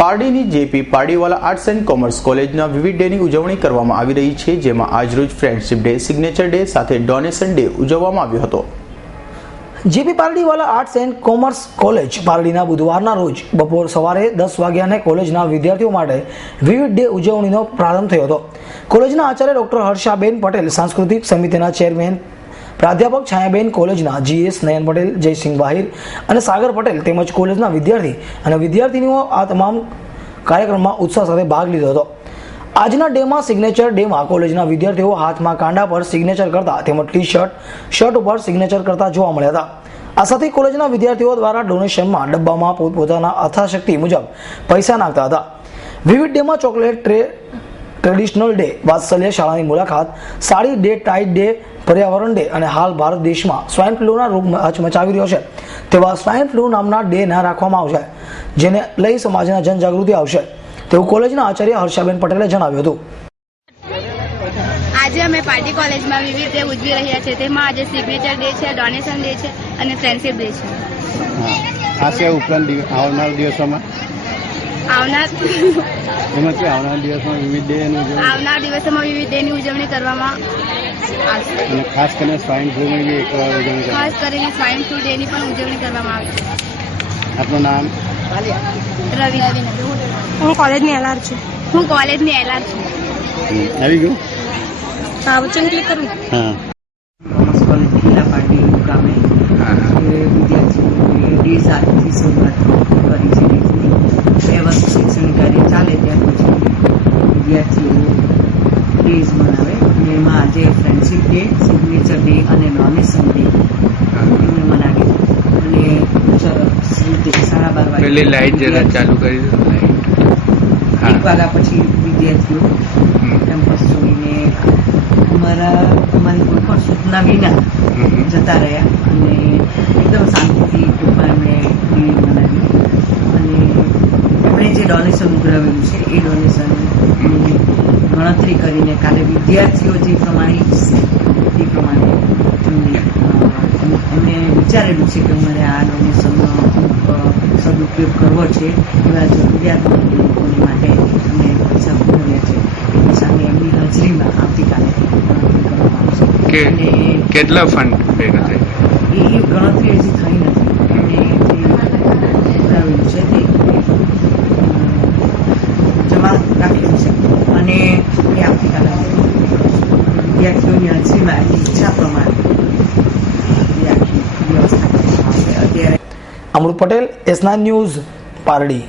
પારડીની JP Pardiwala arts and commerce કોલેજના વિવિધ ડેની ઉજવણી કરવામાં આવી રહી છે, જેમાં આજરોજ ફ્રેન્ડશિપ ડે, સિગ્નેચર ડે સાથે ડોનેશન ડે ઉજવવામાં આવ્યો હતો। JP Pardiwala arts and commerce college પારડીના બુધવારના રોજ બપોર સવારે 10 વાગ્યાને કોલેજના વિદ્યાર્થીઓ માટે વિવિધ ડે ઉજવણીનો પ્રારંભ થયો હતો। કોલેજના આચાર્ય ડોક્ટર હર્ષાબેન પટેલ, સાંસ્કૃતિક સમિતિના ચેરમેન પ્રાધ્યાપક છાયાબેન, કોલેજના જીએસ નયન પટેલ, જયસિંહ વાહિર અને સાગર પટેલ તેમજ કોલેજના વિદ્યાર્થી અને વિદ્યાર્થીનીઓ આ તમામ કાર્યક્રમમાં ઉત્સાહ સાથે ભાગ લીધો હતો। આજના ડેમાં સિગ્નેચર ડેમાં કોલેજના વિદ્યાર્થીઓ હાથમાં કાંડા પર સિગ્નેચર કરતા તેમજ શર્ટ ઉપર સિગ્નેચર કરતા જોવા મળ્યા હતા। આ સાથે કોલેજના વિદ્યાર્થીઓ દ્વારા ડોનેશનમાં ડબ્બામાં પોતપોતાના અથાશક્તિ મુજબ પૈસા નાખતા હતા। વિવિધ ડેમાં ચોકલેટ ટ્રે, ટ્રેડિશનલ ડે, વાત્સલ્ય શાળાની મુલાકાત, સાડી ડે, ટાઈ ડે, પર્યાવરણ ડે અને હાલ ભારત દેશમાં સ્વાઇન ફ્લૂના રોગ મચાવી રહ્યો છે, તેવા સ્વાઇન ફ્લૂ નામના ડે ના રાખવામાં આવશે, જેને લઈ સમાજના જનજાગૃતિ આવશે તેવું કોલેજના આચાર્ય હર્ષાબેન પટેલે જણાવ્યું હતું। આજે અમે પારડી કોલેજમાં વિવિધ ડે ઉજવી રહ્યા છે, તેમાં આજે સિગ્નેચર ડે છે, ડોનેશન ડે છે અને ફ્રેન્ડશિપ ડે છે। આ છે ઉપરાંત આવનાર દિવસોમાં આવનાર દિવસોમાં વિવિધ ડેની ઉજવણી કરવામાં આવશે અને ખાસ કરીને સ્વાઇન ફ્લૂની બી એક ઉજવણી ખાસ કરીને સ્વાઇન ફ્લૂ ડેની પણ ઉજવણી કરવામાં આવશે। આપનું નામ? રવિ। હું કોલેજની એલઆર છું। આવી ગયું? હા, વચન ક્લિક કરું। હા, કોમર્સ કોલેજ જિલ્લા પાર્ટી મુકામે વિદ્યાર્થીઓને ડે સાથેથી શરૂઆત કરી છે। 2 વર્ષ શૈક્ષણિક કાર્ય ચાલે ત્યાર પછી વિદ્યાર્થીઓ ડેઝ મનાવે અને એમાં આજે ફ્રેન્ડશિપ ડે, સિગ્નેચર ડે અને ડોનેશન ડે એમને મનાવી અને 12:30 વાગે લાઈટ જરા ચાલુ કરી દો। 1 વાગ્યા પછી વિદ્યાર્થીઓ કેમ્પસ છોડીને અમારી કોઈ પણ સૂચના વિના જતા રહ્યા અને એકદમ શાંતિથી ટૂંકમાં એમણે મનાવી અને એમણે જે ડોનેશન ઉઘરાવેલું છે એ ડોનેશનની ગણતરી કરીને કાલે વિદ્યાર્થીઓ જે પ્રમાણે ઈચ્છશે તે પ્રમાણે એમને વિચારેલું છે કે અમારે આ ડોનેશનનો સદુપયોગ કરવો છે, એવા જરૂરિયાતમંદ લોકોની માટે અમે પૈસા ઉઘરાવ્યા છે। એની સામે એમની હાજરીમાં આવતીકાલે ગણતરી કરવામાં આવશે અને કેટલા ફંડ ભેગા થાય એ ગણતરી હજી થઈ નથી અને જે ઉઘરાવેલું છે તે જમા રાખેલું છે અને એ આવતીકાલે વિદ્યાર્થીઓની હાજરીમાં એની ઈચ્છા પ્રમાણે એ આખી વ્યવસ્થા કરવામાં આવશે। અત્યારે અમૃત પટેલ, S9 ન્યૂઝ, પારડી।